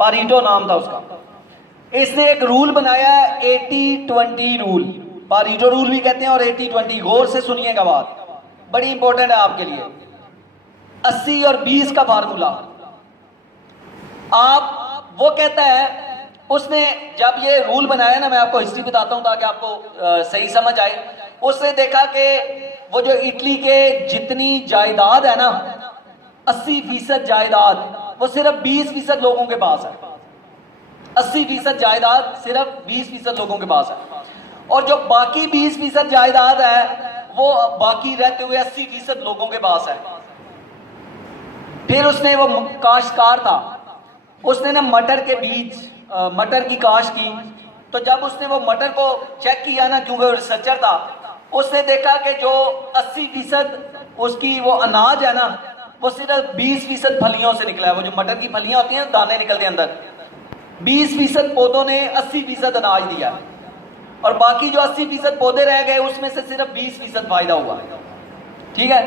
पारीटो नाम था उसका। इसने एक रूल बनाया है 80-20 रूल, पारीटो रूल भी कहते हैं और 80-20। गौर से सुनिएगा, बात बड़ी इंपॉर्टेंट है आपके लिए। 80 और 20 का फार्मूला। आप वो कहता है, उसने जब ये रूल बनाया ना, मैं आपको हिस्ट्री बताता हूं ताकि आपको सही समझ आए। उसने देखा कि वो जो इटली के जितनी जायदाद है ना, 80% जायदाद वो सिर्फ 20% लोगों के पास है। 80% जायदाद सिर्फ 20% लोगों के पास है, और जो बाकी 20% जायदाद है वो बाकी रहते हुए 80% लोगों के पास है। फिर उसने, वो काश्तकार था, उसने ना मटर के बीज, मटर की काश्त की। तो जब उसने वो मटर को चेक किया ना, क्योंकि वो रिसर्चर था, उसने देखा कि जो 80% उसकी वो अनाज है ना, वो सिर्फ 20% फलियों से निकला है। वो जो मटर की फलियां होती हैं, दाने निकलते हैं अंदर, 20% पौधों ने 80% अनाज दिया, और बाकी जो 80% पौधे रह गए उसमें से सिर्फ 20% फायदा हुआ। ठीक है,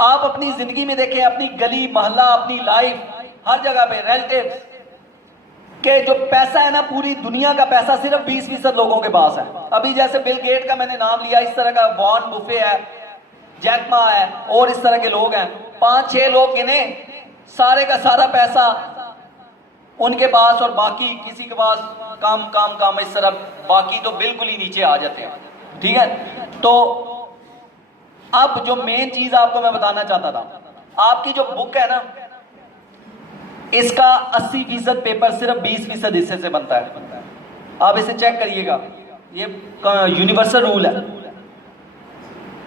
आप अपनी जिंदगी में देखें, अपनी गली मोहल्ला, अपनी लाइफ, हर जगह पे रिलेटिव के जो पैसा है ना, पूरी दुनिया का पैसा सिर्फ 20% लोगों के पास है। अभी जैसे बिल गेट का मैंने नाम लिया, इस तरह का वॉरेन बुफे है, जैक मा है, और इस तरह के लोग हैं, 5-6 लोग गिने, सारे का सारा पैसा उनके पास, और बाकी किसी के पास काम काम काम, इस तरह बाकी तो बिल्कुल ही नीचे आ जाते हैं। ठीक है, तो अब जो मेन चीज आपको मैं बताना चाहता था, आपकी जो बुक है ना, इसका 80% पेपर सिर्फ 20% हिस्से से बनता है। आप इसे चेक करिएगा, ये यूनिवर्सल रूल है।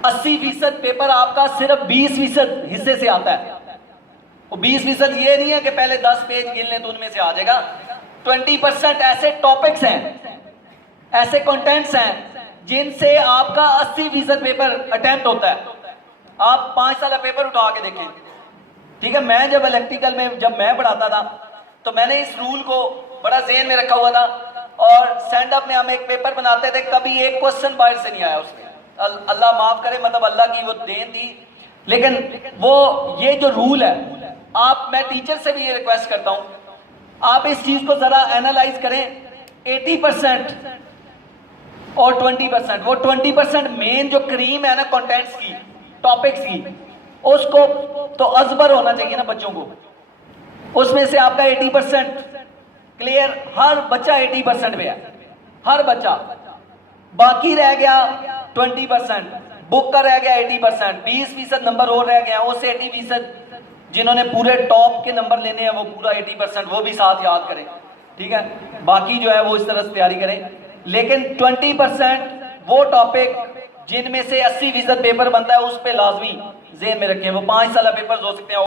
80% पेपर आपका सिर्फ 20% हिस्से से आता है। वो 20% ये नहीं है कि पहले 10 पेज गिन लें तो उनमें से आ जाएगा। 20% ऐसे टॉपिक्स हैं, ऐसे कंटेंट्स हैं जिनसे आपका 80% पेपर अटेम्प्ट होता है। आप 5 साल पेपर उठा के देखें। ठीक है, मैं जब इलेक्ट्रिकल में जब मैं पढ़ाता था तो मैंने इस रूल को बड़ा ज़हन में रखा हुआ था, और स्टैंड अप में हम एक पेपर बनाते थे, कभी एक क्वेश्चन बाहर से नहीं आया उसमें। अल्लाह माफ करे, मतलब अल्लाह की वो देन थी। लेकिन वो ये जो रूल है, आप, मैं टीचर से भी ये रिक्वेस्ट करता हूं, आप इस चीज को जरा एनालाइज करें। 80% और 20%, वो 20% मेन जो क्रीम है ना कंटेंट्स की, टॉपिक्स की, उसको तो अजबर होना चाहिए ना बच्चों को, उसमें से आपका 80% क्लियर, हर बच्चा 80% में है, हर बच्चा। बाकी रह गया 20%, बुक का रह गया 80%, 20% नंबर और रह गया, उससे 80% जिन्होंने पूरे टॉप के नंबर लेने हैं वो पूरा 80% वो भी साथ याद करें। ठीक है, बाकी जो है वो इस तरह से तैयारी करें। लेकिन 20% वो टॉपिक जिनमें से 80% पेपर बनता है, उस पे लाजमी ज़हन में रखें। वो 5 साल पेपर हो सकते हैं।